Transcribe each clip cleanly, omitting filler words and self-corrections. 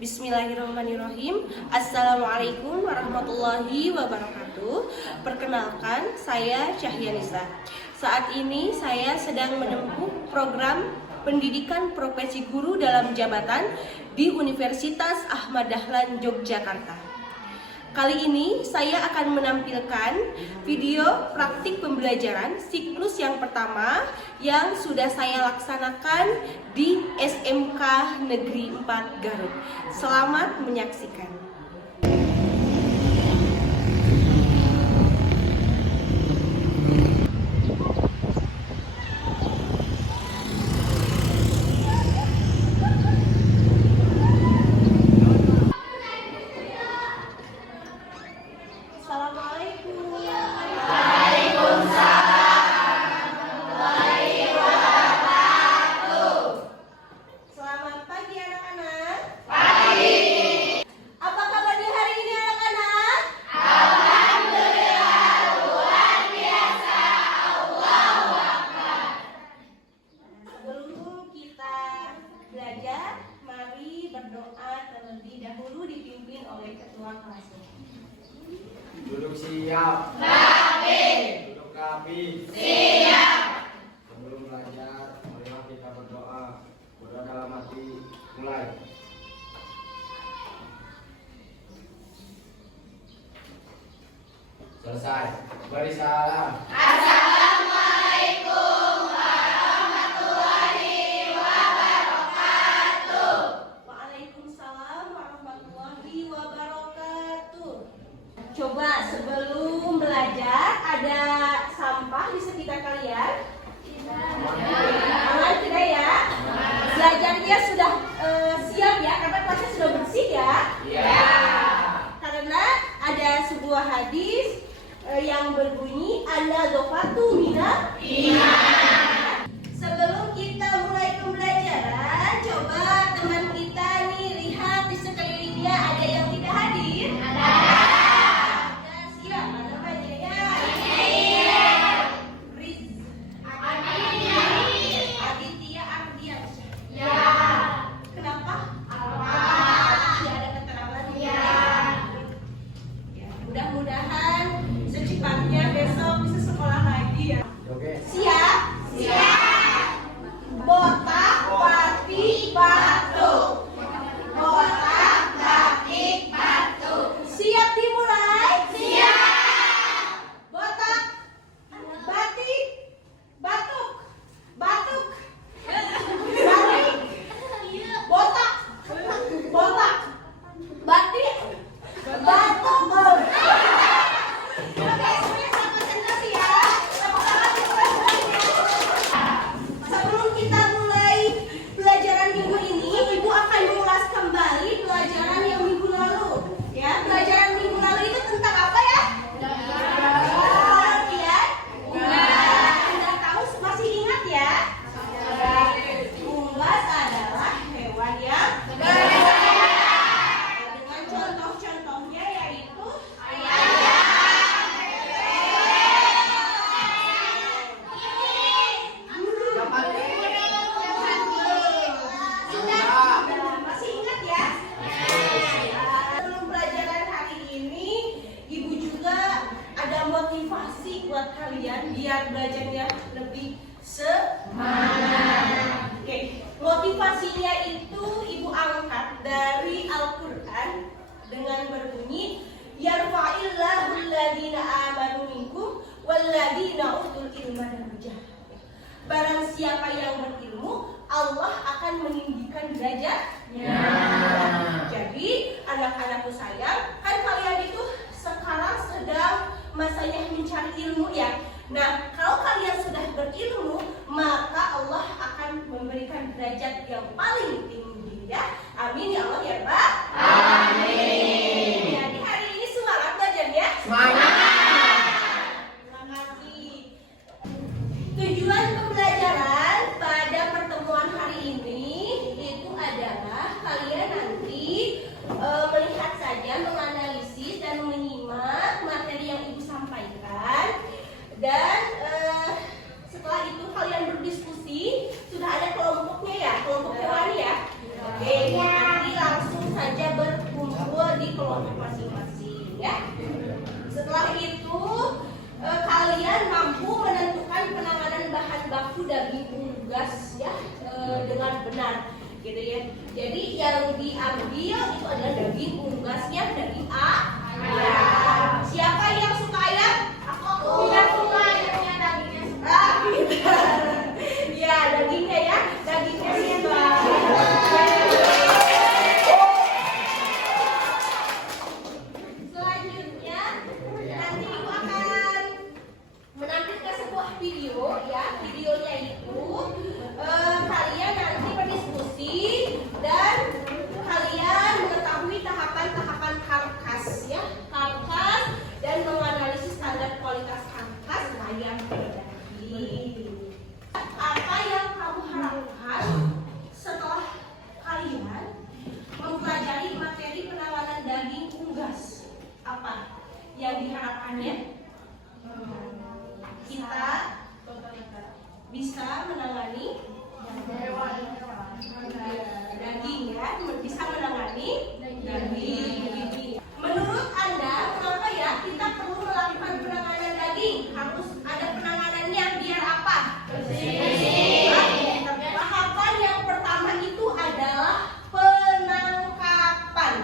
Bismillahirrahmanirrahim. Assalamualaikum warahmatullahi wabarakatuh. Perkenalkan, saya Cahyanisa. Saat ini saya sedang menempuh program pendidikan profesi guru dalam jabatan di Universitas Ahmad Dahlan Yogyakarta. Kali ini saya akan menampilkan video praktik pembelajaran siklus yang pertama yang sudah saya laksanakan di SMK Negeri 4 Garut. Selamat menyaksikan. Berdoa terlebih dahulu dipimpin oleh ketua kelas. Duduk siap. Rapi. Duduk rapi. Siap. Sebelum belajar, marilah kita berdoa. Berdoa dalam hati. Mulai. Selesai. Beri salam. Assalamualaikum warahmatullahi wabarakatuh. Waalaikumsalam warahmatullahi wabarakatuh. Coba sebelum belajar ada sampah di sekitar kalian? Aman tidak ya? Belajarnya sudah siap ya? Karena kelasnya sudah bersih ya? Ya. Karena ada sebuah hadis yang berbunyi an-nadhafatu minal iman. Sebelum kita mulai pembelajaran, coba teman kita nih lihat di sekelilingnya ada yang tidak hadir? Ada. Siapa namanya ya? Riz. Aditya Ardian. Ya. Kenapa? Tidak ada keterangan. Ya. Ya, mudah-mudahan secepatnya besok bisa sekolah lagi ya. Oke. Siap? Siap. Botak, batik, batuk. Botak, batik, batuk. Siap dimulai? Siap. Botak, batik, batuk. Batuk. Batik. Botak. Botak. Batik. Batuk. Oke, semuanya sama konsentrasi ya. Sebelum kita mulai pelajaran minggu ini, Ibu akan mengulas kembali pelajaran yang minggu lalu. Ya, pelajaran minggu lalu itu tentang apa ya? Kalian? Anda tahu, masih ingat ya? Unggas adalah hewan yang dengan contoh-contohnya yaitu masih ingat ya? Sebelum pelajaran hari ini, Ibu juga ada motivasi buat kalian biar belajarnya lebih semangat. Oke, motivasinya itu Ibu angkat dari Al-Quran dengan berbunyi yarfa'illahu alladhina amanu minkum walladhina utul ilma darajat. Barang siapa yang berilmu, Allah akan meninggikan derajatnya. Jadi anak-anakku sayang, kan kalian itu sekarang sedang masanya mencari ilmu ya. Nah, kalau kalian sudah berilmu, maka Allah akan memberikan derajat yang paling tinggi ya. Amin ya Allah ya Rabbal Alamin. Jadi hari ini semangat belajarnya. Semangat. Terima kasih. Tujuan pembelajaran pada pertemuan hari ini itu adalah kalian nanti melihat saja, menganalisis dan menyimak materi yang Ibu sampaikan dan itu daging unggas ya dengan benar gitu ya. Jadi yang diambil itu adalah daging unggasnya, daging ayam. Siapa yang suka ayam? Aku tidak suka ayamnya, dagingnya suka. Ya, dagingnya ya, dagingnya suka. Selanjutnya nanti Ibu akan menampilkan sebuah video ya. Videonya itu kalian nanti berdiskusi dan kalian mengetahui tahapan-tahapan karkas ya, karkas dan menganalisis standar kualitas karkas ayam berdaging. Apa yang kamu harapkan setelah kalian mempelajari materi penanganan daging unggas? Apa yang diharapkannya? Kita bisa menangani daging ya, bisa menangani daging. Menurut Anda, kenapa ya kita perlu melakukan penanganan daging? Harus ada penanganannya biar apa? Tahapan yang pertama itu adalah penangkapan.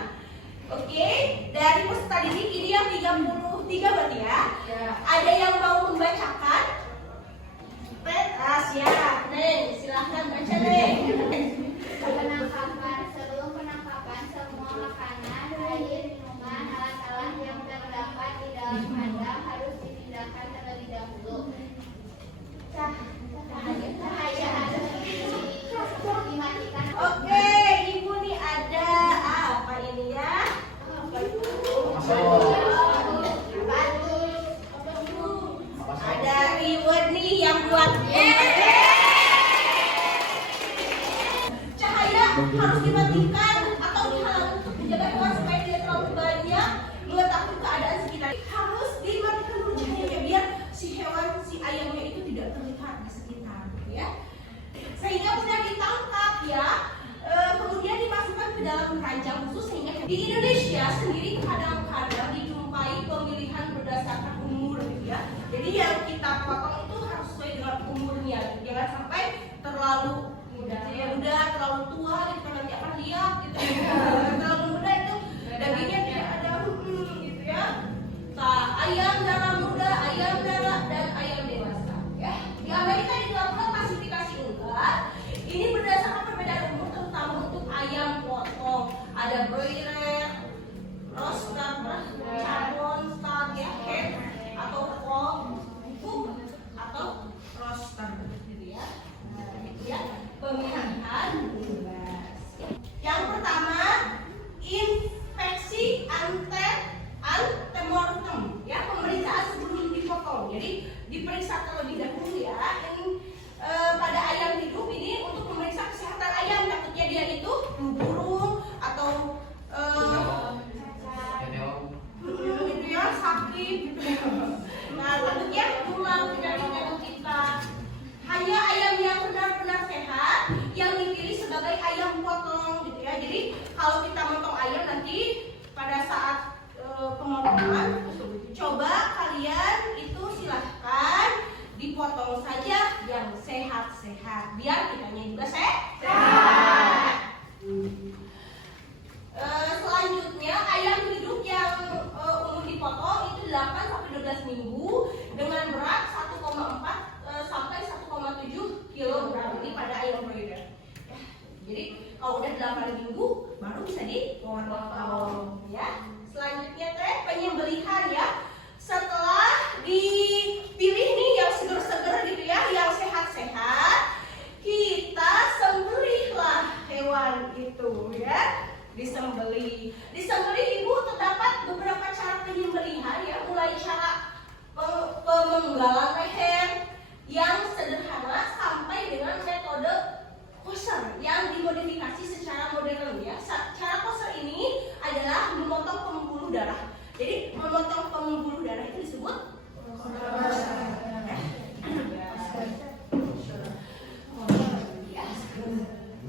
Oke, dari peserta didik ini yang 33 berarti ya. Ada yang mau membacakan? Siap. Neng, silahkan baca Neng. Penangkapan. Sebelum penangkapan, semua makanan, air, minuman, alat-alat yang terdapat di dalam kandang harus dipindahkan terlebih dahulu. Cahaya harus dimatikan. Oke, Ibu nih ada apa ini ya? Ada reward nih yang buat cahaya harus dimatikan atau dihalang untuk menjaga hewan supaya tidak terlalu banyak mengetahui keadaan sekitar. Harus dimatikan dulu cahayanya biar si hewan, si ayamnya itu tidak terlihat di sekitar, ya. Sehingga mudah ditangkap ya. Kemudian dimasukkan ke dalam keranjang khusus sehingga di Indonesia sendiri kadang-kadang dijumpai pemilihan berdasarkan umur gitu ya. Jadi yang kita potong itu harus sesuai dengan umurnya. Jangan sampai terlalu muda, terlalu tua gitu nanti akan lihat gitu. Terlalu muda itu dagingnya tidak ada gitu ya. Nah, ayam darah muda, ayam darah dan ayam dewasa ya. Di Amerika dilakukan klasifikasi unggas. Ini berdasarkan perbedaan umur terutama untuk ayam potong. Ada broiler, roaster, charbon, stud, ya, hen atau cook atau roaster gitu ya. Nah, itu ya pemilihan unggas. Yang pertama, inspeksi antemortem ya, pemeriksaan sebelum dipotong. Jadi diperiksa terlebih dahulu ya. Pada ayam hidup ini untuk memeriksa kesehatan ayam, takutnya dia itu flu burung atau gitu ya, sakit gitu ya. Nah, takutnya tulang dari tubuh kita. Hanya ayam yang benar-benar sehat yang dipilih sebagai ayam potong gitu ya. Jadi kalau kita motong ayam nanti pada saat pemotongan, coba kalian itu silahkan dipotong saja yang sehat-sehat biar kitanya juga sehat. Selanjutnya ayam hidup yang umur dipotong itu 8 sampai 12 minggu dengan berat 1,4 sampai 1,7 kg. Ini pada ayam broiler. Ya, jadi kalau udah 8 minggu baru bisa dipotong ya. Selanjutnya penyembelihan ya. Setelah dipilih nih yang seger-seger gitu ya, yang sehat-sehat, kita sembelihlah hewan itu ya. Disembelih Ibu, terdapat beberapa cara penyembelihan ya, mulai cara pemenggalan leher yang sederhana sampai dengan metode kosher yang dimodifikasi secara modern ya. Cara kosher ini adalah memotong pembuluh darah. Jadi memotong pembuluh darah itu disebut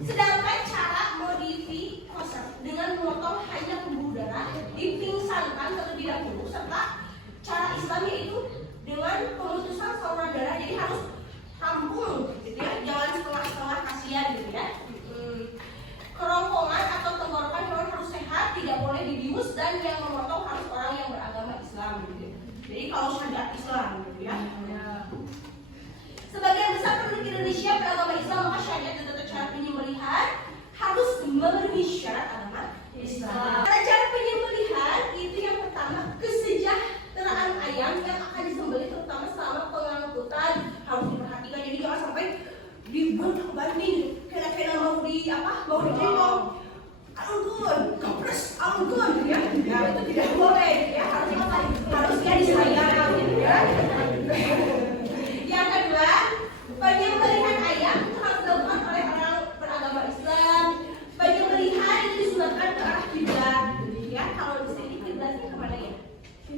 sedangkan cara modifikasi kosher dengan memotong hanya pembuluh darah dipingsankan terlebih dahulu, serta cara Islamnya itu dengan pemutusan saluran darah, jadi harus rampung digontok banding kena mau di apa, mau digendong. Anggun, kepres, anggun, ya. Nah, itu tidak boleh, ya. Harusnya disayang, ya. Yang kedua, penyembelihan ayam itu harus dilakukan oleh orang beragama Islam. Penyembelihan itu disunatkan ke arah kiblat, ya. Kalau di sini kiblatnya kemana ya? Ke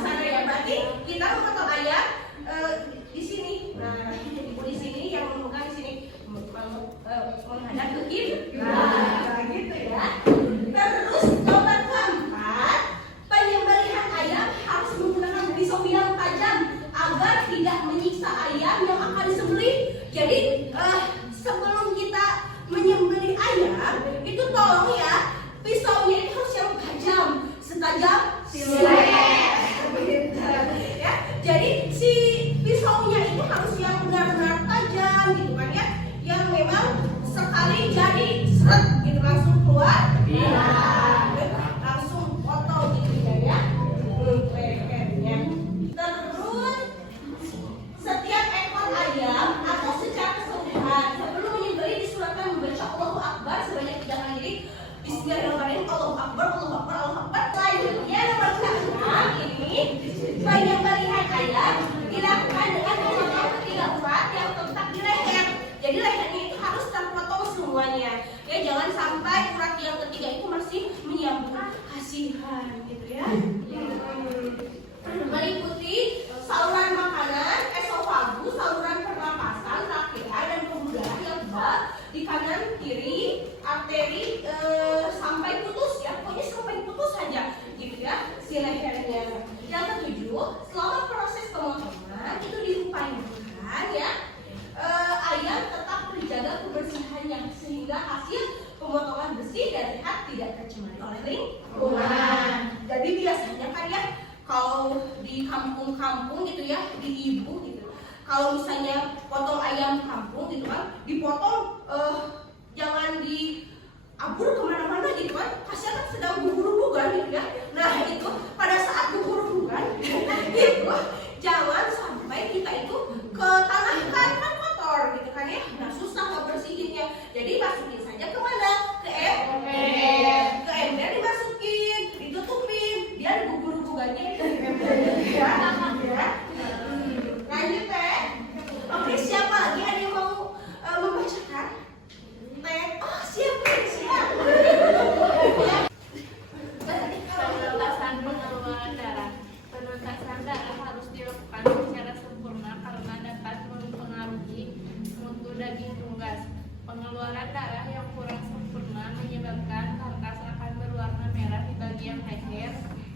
sana ya. Berarti kita memotong ayam di sini. Nah, ibu di sini yang memegang di sini menghadap ke kiblat. Nah, gitu ya. Terus nomor keempat, penyembelihan ayam harus menggunakan pisau yang tajam agar tidak menyiksa ayam yang akan disembelih. Jadi sebelum kita menyembelih ayam itu tolong ya, pisaunya itu harus yang tajam, setajam silet. Ya, jadi si pisaunya itu harus yang benar-benar tajam gitu kan ya, yang memang sekali jadi seret gitu langsung keluar. Langsung potong gitu ya. Lehernya. Terus setiap ekor ayam atau secara keseluruhan sebelum menyembelih disunatkan membaca Allahu Akbar sebanyak 3 kali. Jadi bismillahirrahmanirrahim, Allahu Akbar, Allahu Akbar, Allahu Akbar. Selanjutnya nomor 6 ini penyembelihan ayam dilakukan dengan memotong ketiga urat yang terletak di leher. Jadi lehernya itu harus terpotong semuanya. Ya, jangan sampai urat yang ketiga itu masih menyambung, kasihan gitu ya. Meliputi saluran makanan, esofagus, saluran pernapasan, trakea dan pembuluh yang tebal di kanan kiri, arteri sampai putus ya. Pokoknya sampai putus saja gitu ya si lehernya. Yang ketujuh, selama proses pemotongan itu diupayakan ya ayam tetap terjaga kebersihannya sehingga hasil pemotongan bersih dan sehat, tidak tercemari oleh lingkungan. Jadi biasanya kan ya kalau di kampung-kampung gitu ya, di ibu gitu, kalau misalnya potong ayam kampung gitu kan, dipotong jangan diabur kemana-mana gitu kan, kasihan kan sedang bubur-buburan gitu ya. Nah itu pada saat bubur-buburan gitu, jangan sampai kita itu ke tanah kan kotor gitu kan ya. Nah susah ngebersihinnya. Jadi masukin saja ke mana? Ke ember. Ke ember dimasukin, ditutupin, biar bubur-buburannya itu ya. Lanjut teh. Oke, siapa lagi ada yang mau membacakan? Teh. Oh siap. Penuntasan pengeluaran darah. Penuntasan darah harus dilakukan secara sempurna karena dapat mempengaruhi mutu daging unggas. Pengeluaran darah yang kurang sempurna menyebabkan karkas akan berwarna merah di bagian leher,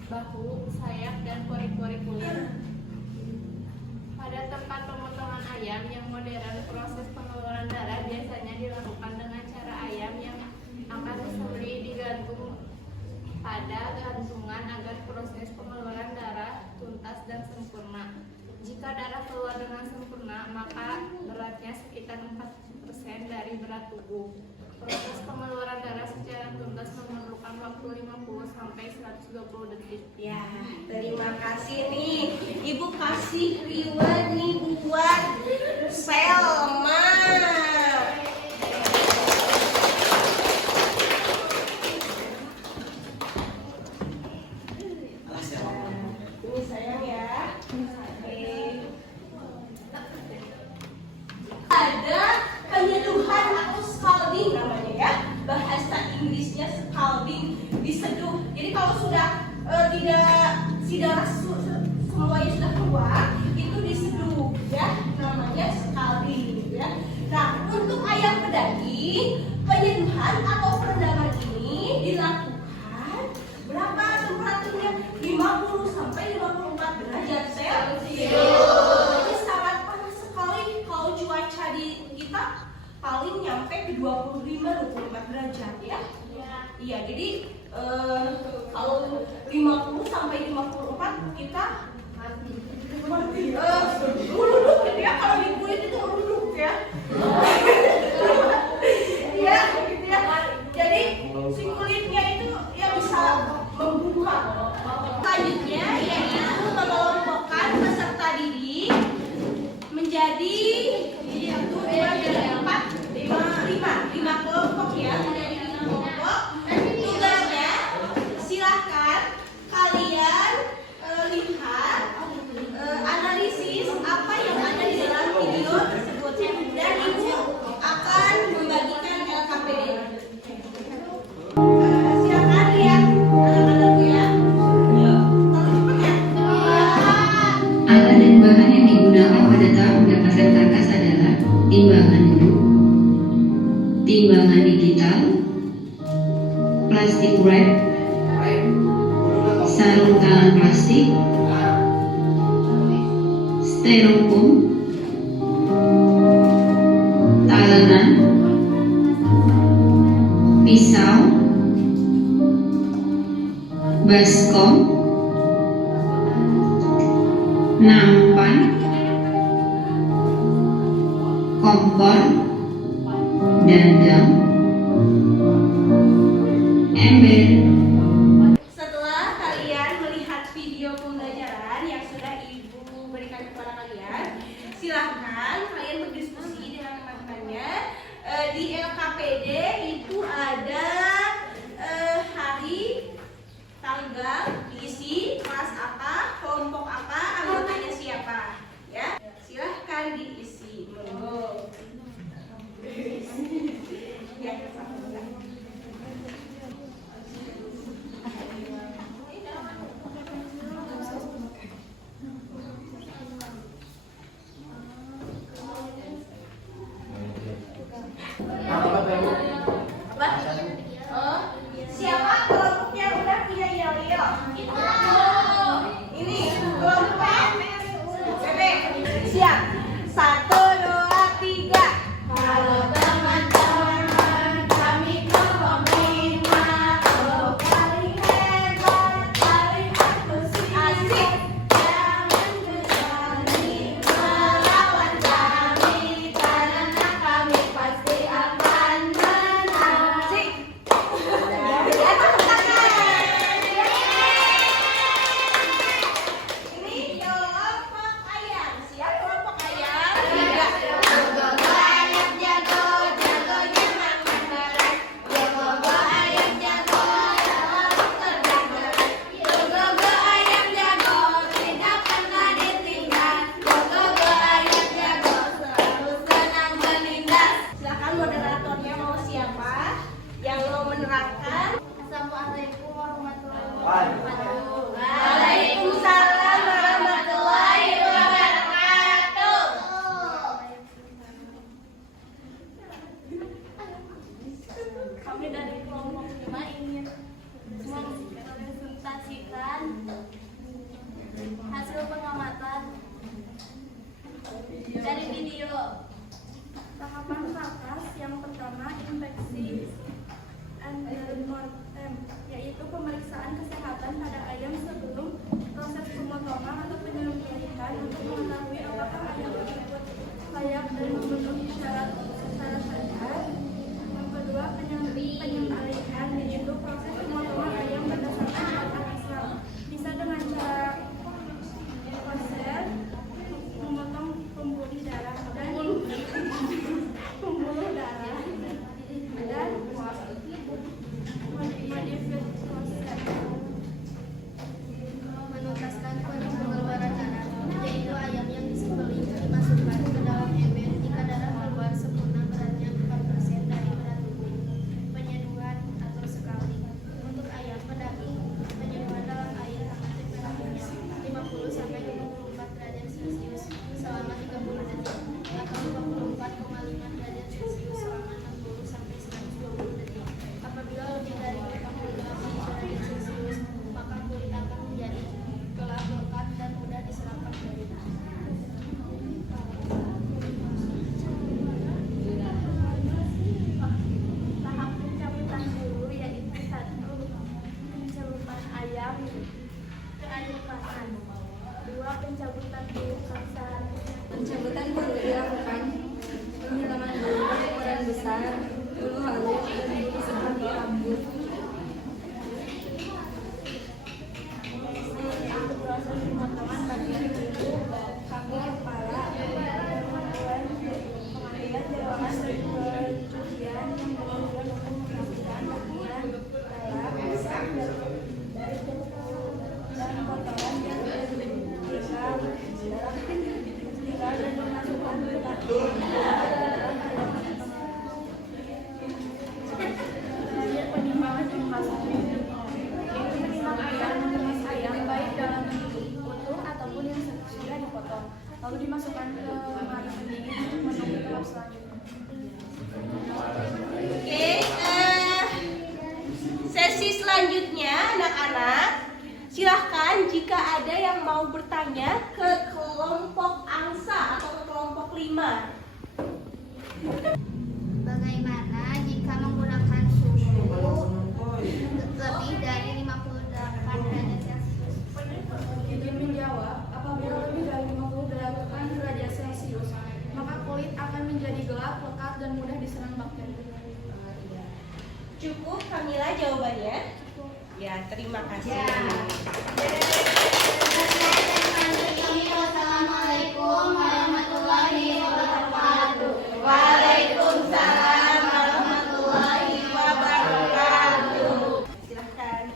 bahu, sayap, dan pori-pori kulit. Pada tempat pemotongan ayam yang modern, proses pengeluaran darah biasanya dilakukan dengan cara ayam yang akan disembelih digantung pada gantungan agar proses pengeluaran darah tuntas dan sempurna. Jika darah keluar dengan sempurna, maka beratnya sekitar 4% dari berat tubuh. Proses pengeluaran darah secara tuntas memerlukan waktu 50 sampai 120 detik. Ya, terima kasih nih. Ibu kasih reward nih buat Selma. Ini sayang ya. Ada penyeduhan atau scalding namanya ya, bahasa Inggrisnya scalding, diseduh. Jadi kalau sudah tidak si darah semuanya sudah keluar, itu diseduh ya, namanya scalding ya. Nah, untuk ayam pedaging, penyeduhan atau perendaman ini dilakukan berapa temperaturnya? 50 sampai 54 derajat Celcius. Jadi sangat panas sekali. Kalau cuaca di kita paling nyampe ke 25-24 derajat ya. Iya, jadi kalau 50 sampai 54 kita mati. Merunduk gitu ya, kalau di kulit itu merunduk ya. Iya, gitu ya. Jadi si kulitnya itu ya bisa membuka. Selanjutnya yaitu mengelompokkan peserta didik menjadi wrap, sarung tangan plastik, styrofoam, talenan, pisau, baskom, nampan, kompor, dandang, ember. Setelah kalian melihat video pembelajaran yang sudah Ibu berikan kepada kalian, silahkan kalian berdiskusi dengan teman-temannya. Di LKPD itu ada hari, tanggal, diisi, kelas apa, kelompok apa, anggotanya siapa, ya. Silahkan diisi. Monggo. Ya, apa? Oh, siapa kelompok yang udah punya yel-yel? Ini kelompok Bebe. Siap. 1, 2, 3. Halo teman-teman, kami kelompok 5. Oh, paling hebat, paling asik. Jangan berani melawan kami, karena kami pasti akan menang. Asik. Ya, tepuk tangan. Ini kelompok ayam. Siap kelompok ayam? Tiga. Jogo ayam jago, jagonya makan beras. Jogo ayam jago, selalu terdengar. Jogo ayam jago, tidak pernah ditinggal. Jogo ayam jago, selalu senang menindas. Silakan moderatornya mau siapa yang mau menerangkan? Assalamualaikum warahmatullahi Waalaikumsalam. wabarakatuh. Waalaikumsalam warahmatullahi wabarakatuh. Kami dari kelompok 5 ingin mempresentasikan hasil pengamatan dari video. Tahapan prakas yang pertama infeksi antemortem, yaitu pemeriksaan kesehatan pada ayam sebelum proses pemotongan atau penyembelihan untuk mengetahui apakah ayam tersebut layak dan memenuhi syarat sehat. Yang kedua, penyembelihan, yaitu proses pemotongan ayam berdasarkan syariat Islam. Bisa dengan cara konser, memotong pembuluh darah dan menuntaskan pengeluaran darah, yaitu ayam yang disembelih dimasukkan ke dalam ember jika darah keluar sempurna beratnya 4% dari berat tubuh. Penyeduhan atau sekali untuk ayam pedaging, penyeduhan dalam air hangat temperaturnya 50 sampai 24 derajat Celcius selama 30 detik atau 24,5 derajat Celcius selama 60 sampai 120 detik. Apabila lebih dari 45 derajat Celcius, maka kulit akan menjadi gelap lekat dan mudah diserap bakteri. Tahap pencabutan bulu, yaitu 1. Pencelupan ayam ke air panas. 2. Pencabutan bulu kasar. Pencabutan bulu dilakukan penghilangan bulu berukuran besar, bulu halus, dan bulu seperti rambut. Proses pemotongan bagian tubuh, kaki, kepala, pengambilan jeroan, pencucian, yang kemudian untuk memastikan bagian dalam dari dan kotoran yang tinggal dan memasukkan ke kaki. Terakhir, penimbangan invasi. Yaitu menimbang ayam, mengemas ayam baik dalam bentuk utuh ataupun yang sudah dipotong, lalu dimasukkan ke lemari pendingin untuk menunggu tahap selanjutnya. Oke, sesi selanjutnya Imar. Bagaimana jika menggunakan suhu lebih dari 58 derajat Celcius? Izin menjawab, apabila lebih dari 58 derajat Celcius, maka kulit akan menjadi gelap, lekat, dan mudah diserang bakteri. Cukup Kamila jawabannya? Ya, terima kasih. Wassalamualaikum warahmatullahi wabarakatuh. Waalaikumsalam warahmatullahi wabarakatuh. Silahkan.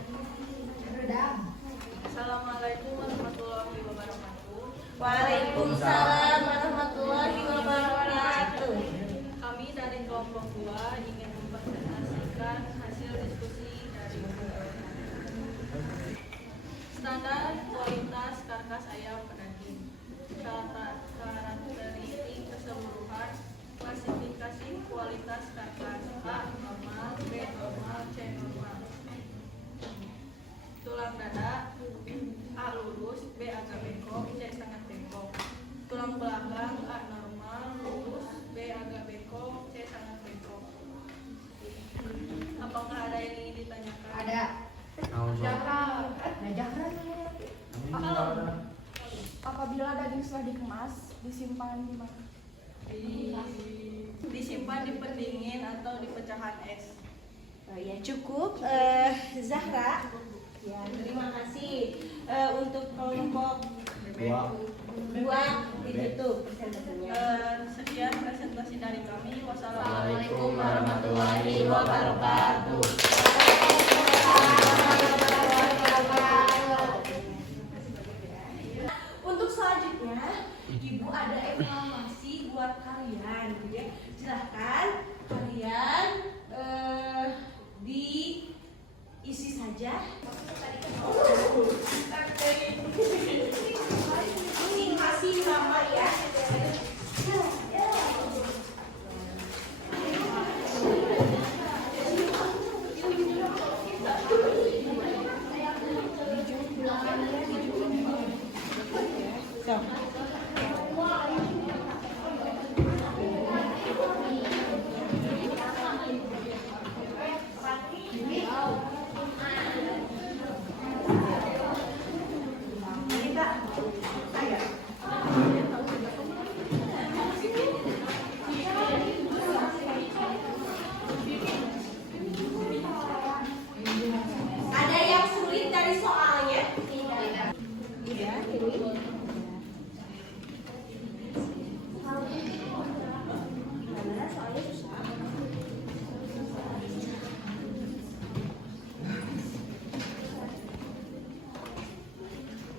Assalamualaikum warahmatullahi wabarakatuh. Waalaikumsalam warahmatullahi wabarakatuh. Kami dari kelompok 2 ingin mempresentasikan hasil diskusi dari standar kualitas karkas ayam pedaging, karakteristik keseluruhan, klasifikasi kualitas karkas A normal, B normal, C normal. Tulang dada A lurus, B agak bengkok, C sangat bengkok. Tulang belakang A normal, lurus, B agak bengkok, C sangat bengkok. Apakah ada yang ingin ditanyakan? Ada. Apabila daging sudah dikemas, disimpan di mana? Disimpan di pendingin atau di pecahan es. Oh, ya cukup. Zahra. Ya, terima kasih. Untuk kelompok 2 ditutup presentasinya. Sekian presentasi dari kami. Wassalamualaikum warahmatullahi wabarakatuh. Untuk selanjutnya, Ibu ada evaluasi buat kalian, ya. Silahkan kalian diisi saja. Kasih nama ya. Ada yang sulit dari soalnya? Iya, ini. Karena soalnya susah.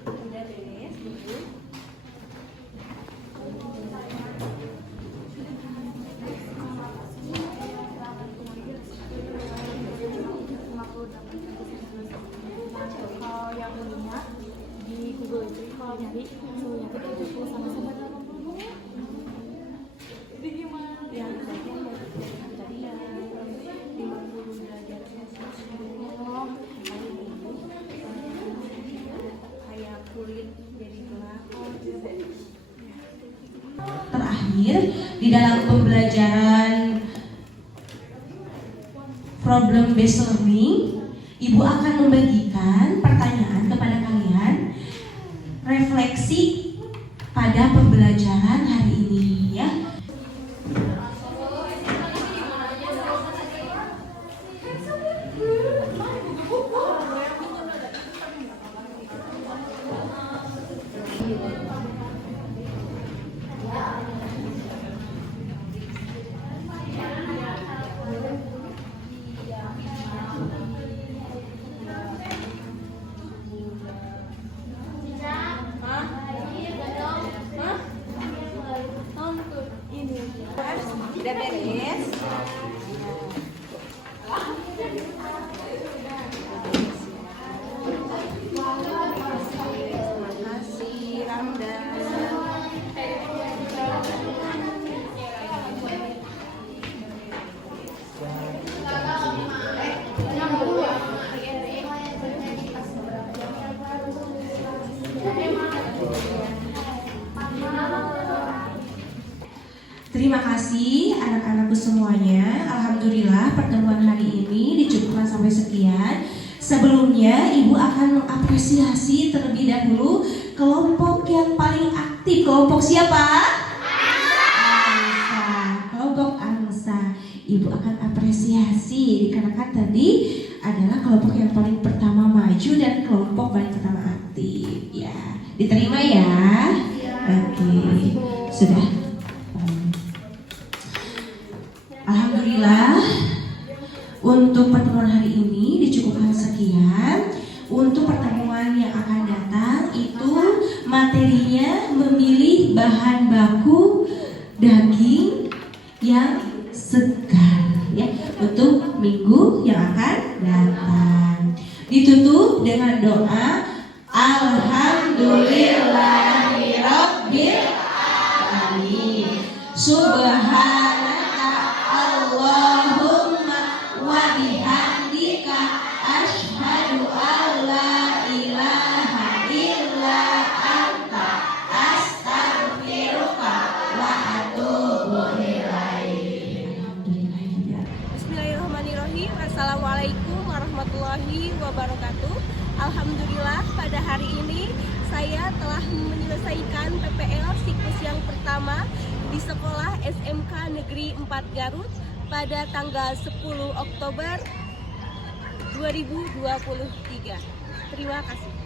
Udah beres, Bu. Kalau yang ininya di Google itu kalau nyari suhunya itu 70 sampai 80. Jadi gimana? Yang tadi ya 50 derajat Celcius. Oh, kayak kulit jadi gelap. Terakhir, di dalam pembelajaran problem based learning, Ibu akan membagikan pertanyaan kepada kalian refleksi pada pembelajaran hari ini, ya. Udah beres? Terima kasih, Ramdan. Terima kasih anak-anakku semuanya. Alhamdulillah pertemuan hari ini dicukupkan sampai sekian. Sebelumnya Ibu akan mengapresiasi terlebih dahulu kelompok yang paling aktif. Kelompok siapa? Angsa. Kelompok Angsa. Ibu akan apresiasi dikarenakan tadi adalah kelompok yang paling pertama maju dan kelompok paling pertama aktif. Ya, diterima ya? Oke, sudah. Alhamdulillah untuk pertemuan hari ini dicukupkan sekian. Untuk pertemuan yang akan datang itu materinya memilih bahan baku daging yang segar ya untuk minggu yang akan datang. Ditutup dengan doa Alhamdulillahirabbil alamin. Subhanaka Allahumma wa bihamdika asyhadu an la ilaha illa anta astaghfiruka wa atubu ilaik. Bismillahirrahmanirrahim. Assalamualaikum warahmatullahi wabarakatuh. Alhamdulillah pada hari ini saya telah menyelesaikan PPL siklus yang pertama di sekolah SMK Negeri 4 Garut pada tanggal 10 Oktober 2023. Terima kasih.